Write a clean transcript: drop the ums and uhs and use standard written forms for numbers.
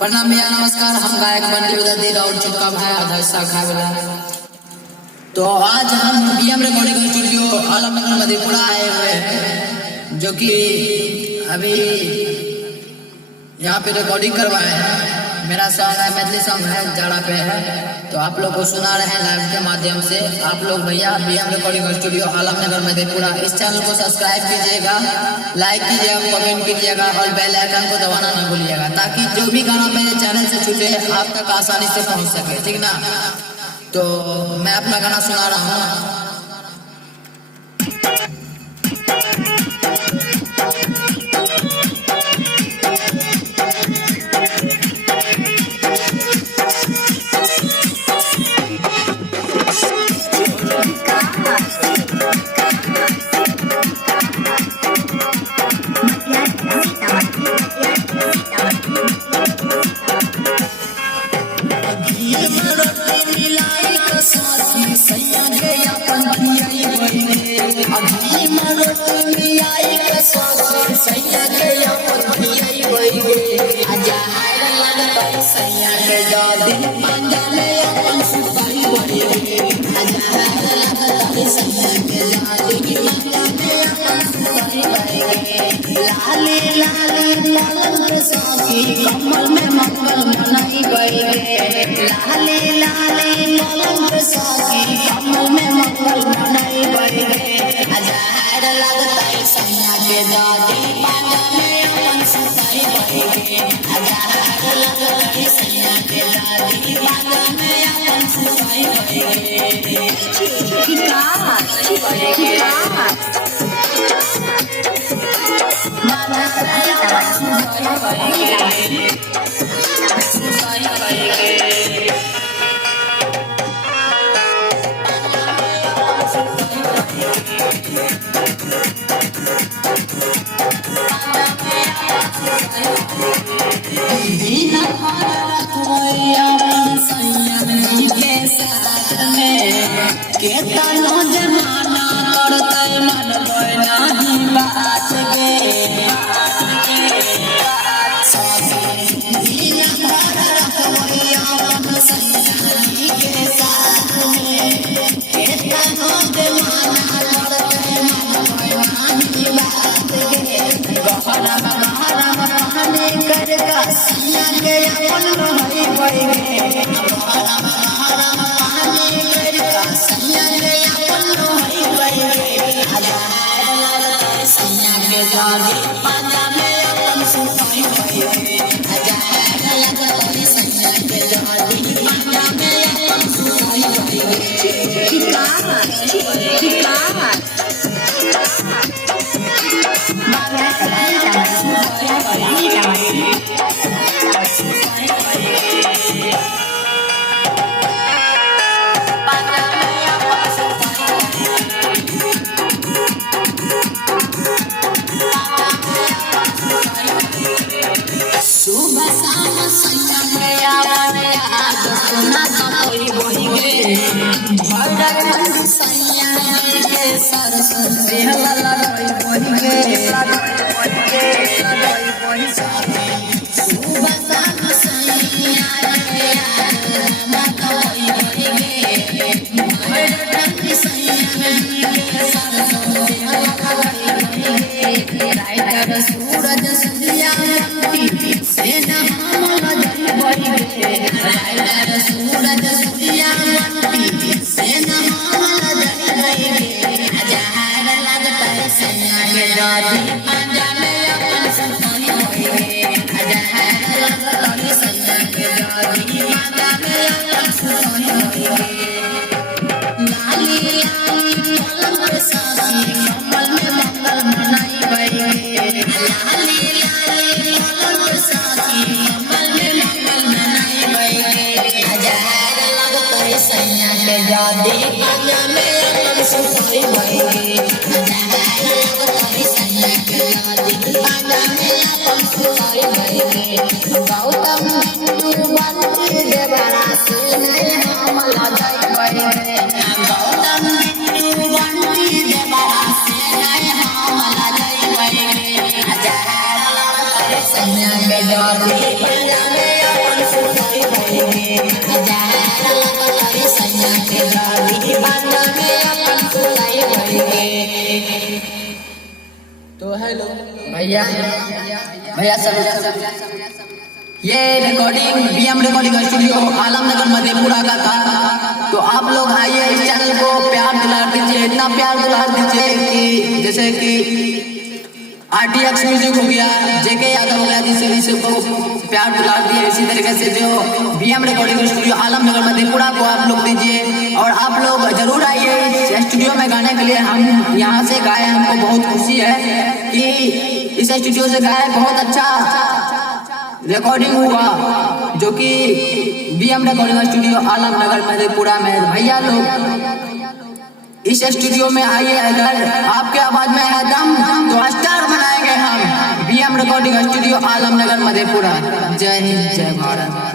प्रणाम भैया, नमस्कार। हम गायक बंटी उदय और चुटका भाई आधा शाखा वाला। तो आज हम BM recording studio Alamnagar Madhepura आए हुए हैं, जो कि अभी यहाँ पे रिकॉर्डिंग करवाए हैं। मेरा सॉन्ग है, मैथिली सॉन्ग है, जाड़ा पे है, तो आप लोग को सुना रहे हैं लाइव के माध्यम से। आप लोग भैया BM recording studio Alamnagar Madhepura इस चैनल को सब्सक्राइब कीजिएगा, लाइक कीजिएगा, कमेंट कीजिएगा और बेल आइकन को दबाना ना भूलिएगा, ताकि जो भी गाना मेरे चैनल से छूटे आप तक आसानी से पहुँच सके, ठीक ना। तो मैं अपना गाना सुना रहा हूँ। कमल में मंगल मनाई गए, लाले लाले लाल साथी कमल में मंगल मनाई गए। हजार लगता है सैया के दादी पाजा में अपन सुताई गए। हजार लगता है सैया के दादी पाजा में अपन सुताई गए। केतनो जमाना करते मन नहीं बात गे। सैया के तो हेलो भैया भैया सब ये recording BM recording studio Alamnagar Madhepura का था। तो आप लोग आइए इस चैनल को प्यार दुलार दीजिए, इतना प्यार दुलार दीजिए कि जैसे कि RTX म्यूजिक हो गया, JK यादव हो गया, जिससे को प्यार दुलार दिए। इसी तरीके से जो BM recording studio Alamnagar Madhepura को आप लोग दीजिए। और आप लोग जरूर आइए इस स्टूडियो में गाने के लिए। हम यहाँ से गाए, हमको बहुत खुशी है कि इस स्टूडियो से गाए, बहुत अच्छा रिकॉर्डिंग हुआ, जो कि BM recording studio Alamnagar Madhepura में। भैया लोग इस स्टूडियो में आइए, अगर आपके आवाज में है दम तो स्टार बनाएंगे हम। BM recording studio Alamnagar Madhepura. जय हिंद, जय भारत।